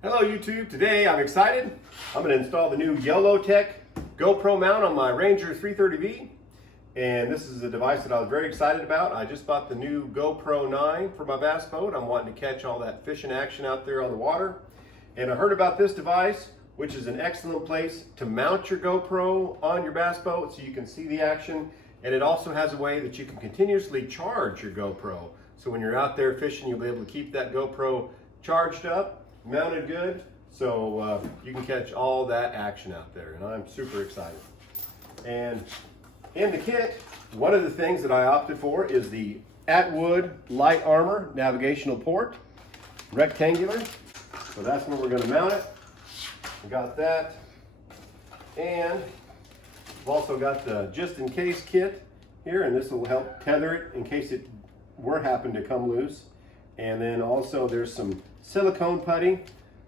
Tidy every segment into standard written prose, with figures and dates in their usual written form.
Hello YouTube, today I'm excited. I'm going to install the new YOLOtek GoPro mount on my Ranger 330V. And this is a device that I was very excited about. I just bought the new GoPro 9 for my bass boat. I'm wanting to catch all that fishing action out there on the water. And I heard about this device, which is an excellent place to mount your GoPro on your bass boat so you can see the action. And it also has a way that you can continuously charge your GoPro. So when you're out there fishing, you'll be able to keep that GoPro charged up, mounted good, so you can catch all that action out there, and I'm super excited. And in the kit, one of the things that I opted for is the Attwood Light Armor navigational port, rectangular. So that's where we're going to mount it. We got that, and we've also got the just in case kit here, and this will help tether it in case it were happen to come loose. And then also there's some silicone putty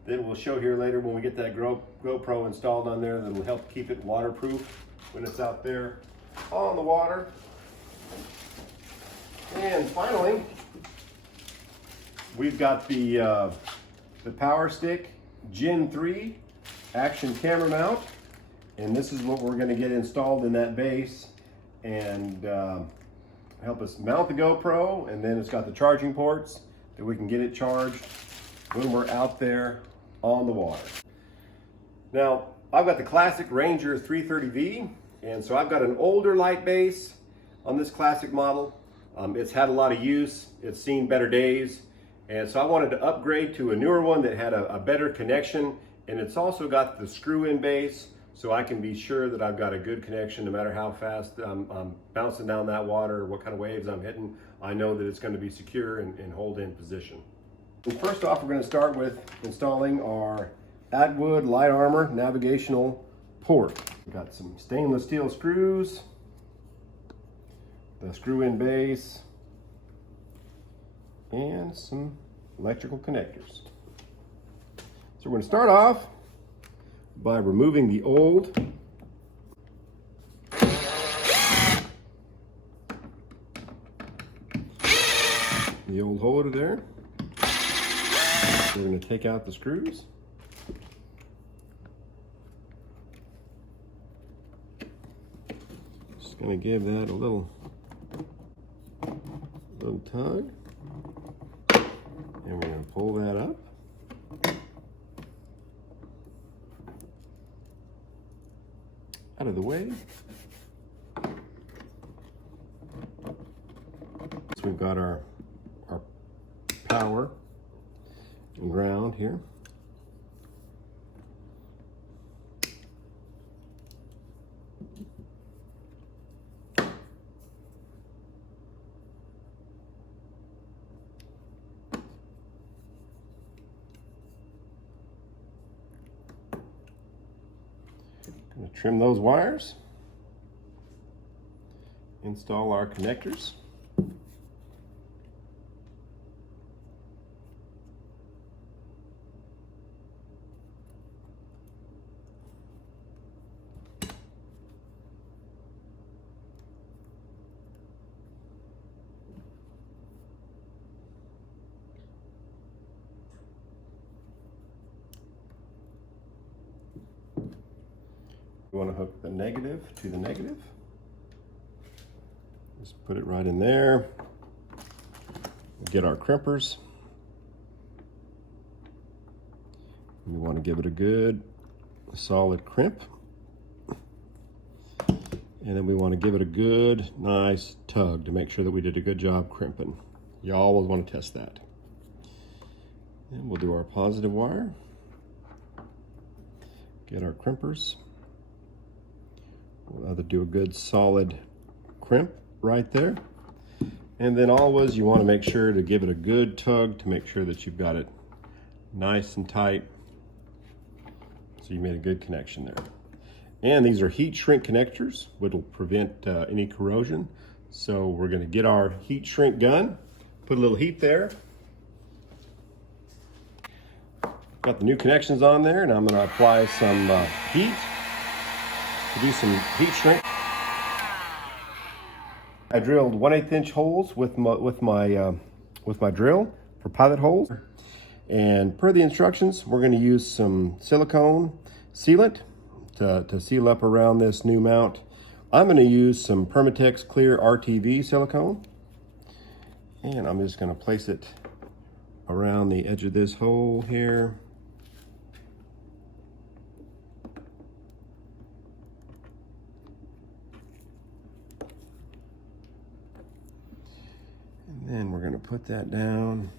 that we'll show here later when we get that GoPro installed on there that will help keep it waterproof when it's out there on the water. And finally, we've got the Powerstick Gen 3 action camera mount, and this is what we're going to get installed in that base and help us mount the GoPro. And then it's got the charging ports that we can get it charged when we're out there on the water. Now, I've got the classic Ranger 330V, and so I've got an older light base on this classic model. It's had a lot of use, it's seen better days, and so I wanted to upgrade to a newer one that had a better connection, and it's also got the screw-in base, so I can be sure that I've got a good connection no matter how fast I'm bouncing down that water or what kind of waves I'm hitting. I know that it's going to be secure and hold in position. And first off, we're going to start with installing our Attwood Light Armor navigational port. We've got some stainless steel screws, the screw-in base, and some electrical connectors. So we're going to start off by removing the old holder there. We're going to take out the screws. Just going to give that a little tug, and we're going to pull that up. Out of the way. So we've got our power and ground here. Going to trim those wires, install our connectors. We want to hook the negative to the negative. Just put it right in there. Get our crimpers. We want to give it a good solid crimp. And then we want to give it a good nice tug to make sure that we did a good job crimping. You always want to test that. And we'll do our positive wire. Get our crimpers. We'll either do a good solid crimp right there. And then always you want to make sure to give it a good tug to make sure that you've got it nice and tight. So you made a good connection there. And these are heat shrink connectors, which will prevent any corrosion. So we're going to get our heat shrink gun, put a little heat there. Got the new connections on there, and I'm going to apply some heat to do some heat shrink. I drilled 1/8 inch holes with my drill for pilot holes, And per the instructions, we're going to use some silicone sealant to seal up around this new mount. I'm going to use some Permatex Clear RTV silicone. And I'm just going to place it around the edge of this hole here. And then we're going to put that down.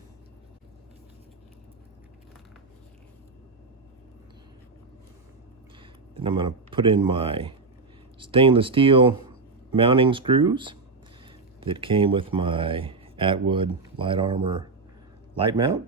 And I'm going to put in my stainless steel mounting screws that came with my Attwood Light Armor light mount.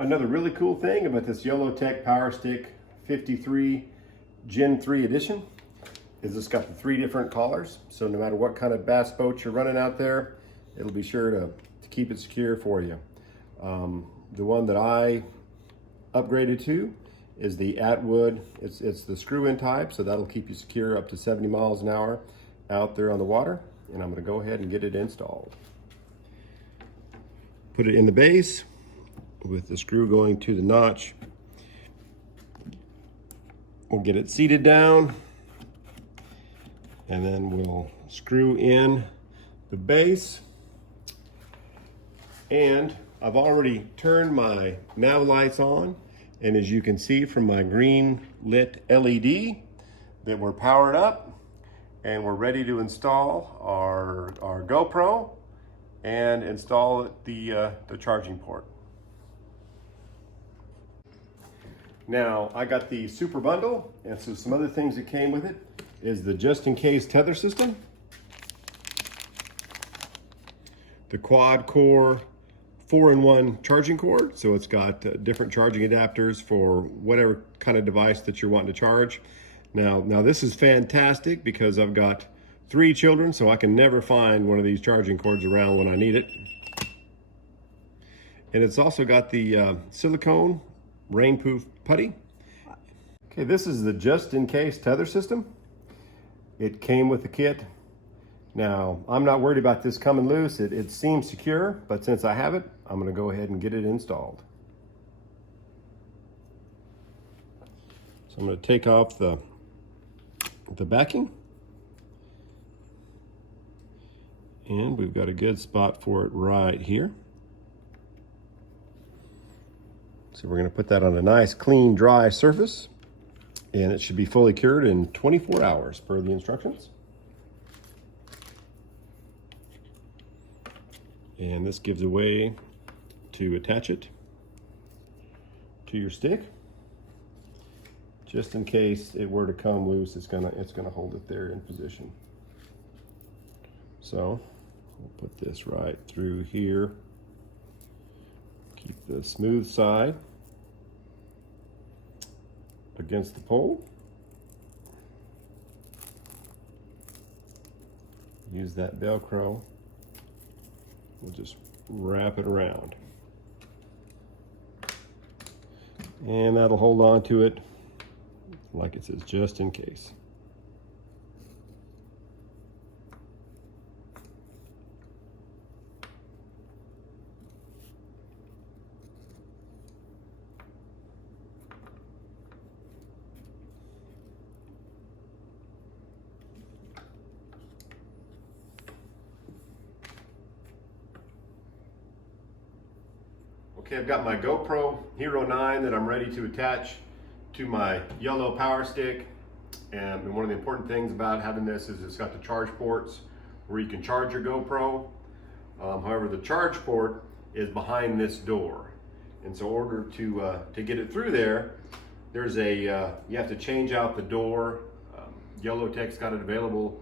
Another really cool thing about this YOLOtek Powerstick 53 Gen 3 edition is it's got the 3 different collars. So no matter what kind of bass boat you're running out there, it'll be sure to keep it secure for you. The one that I upgraded to is the Attwood. It's the screw-in type, so that'll keep you secure up to 70 miles an hour out there on the water. And I'm going to go ahead and get it installed. Put it in the base with the screw going to the notch. We'll get it seated down, and then we'll screw in the base. And I've already turned my nav lights on, and as you can see from my green lit LED that we're powered up and we're ready to install our GoPro and install the charging port. Now, I got the super bundle, and so some other things that came with it is the just-in-case tether system, the quad-core 4-in-1 charging cord, so it's got different charging adapters for whatever kind of device that you're wanting to charge. Now this is fantastic because I've got 3 children, so I can never find one of these charging cords around when I need it. And it's also got the silicone rainproof putty. Okay, this is the just-in-case tether system. It came with the kit. Now, I'm not worried about this coming loose. It seems secure, but since I have it, I'm going to go ahead and get it installed. So I'm going to take off the backing. And we've got a good spot for it right here. So we're going to put that on a nice, clean, dry surface, and it should be fully cured in 24 hours per the instructions. And this gives a way to attach it to your stick. Just in case it were to come loose, it's gonna hold it there in position. So we'll put this right through here. Keep the smooth side against the pole. Use that Velcro. We'll just wrap it around. And that'll hold on to it like it says, just in case. Okay, I've got my GoPro Hero 9 that I'm ready to attach to my YOLO Powerstick. And one of the important things about having this is it's got the charge ports where you can charge your GoPro. However, the charge port is behind this door. And so in order to get it through there, there's a, you have to change out the door. YOLOtek's got it available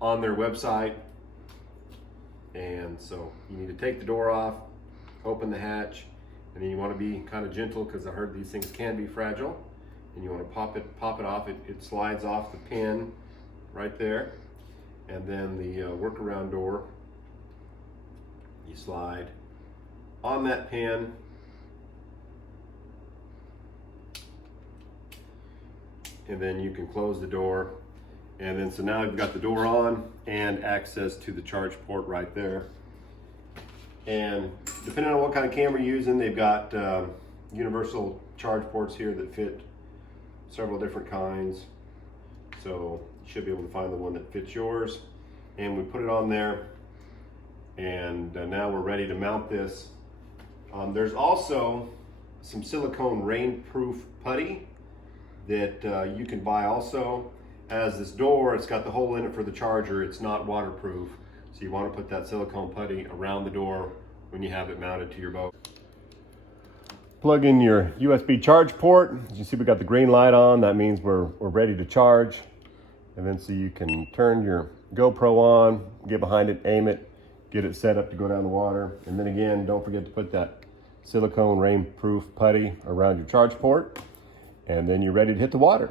on their website. And so you need to take the door off, open the hatch, and then you want to be kind of gentle because I heard these things can be fragile. And you want to pop it off. It slides off the pin right there. And then the workaround door, You slide on that pin, and then you can close the door. And then so now you've got the door on and access to the charge port right there. And depending on what kind of camera you're using, they've got universal charge ports here that fit several different kinds. So you should be able to find the one that fits yours. And we put it on there, and now we're ready to mount this. There's also some silicone rainproof putty that you can buy also. As this door, it's got the hole in it for the charger. It's not waterproof, so you want to put that silicone putty around the door when you have it mounted to your boat. Plug in your USB charge port. As you see, we got the green light on. That means we're ready to charge. And then so you can turn your GoPro on, get behind it, aim it, get it set up to go down the water. And then again, don't forget to put that silicone rainproof putty around your charge port. And then you're ready to hit the water.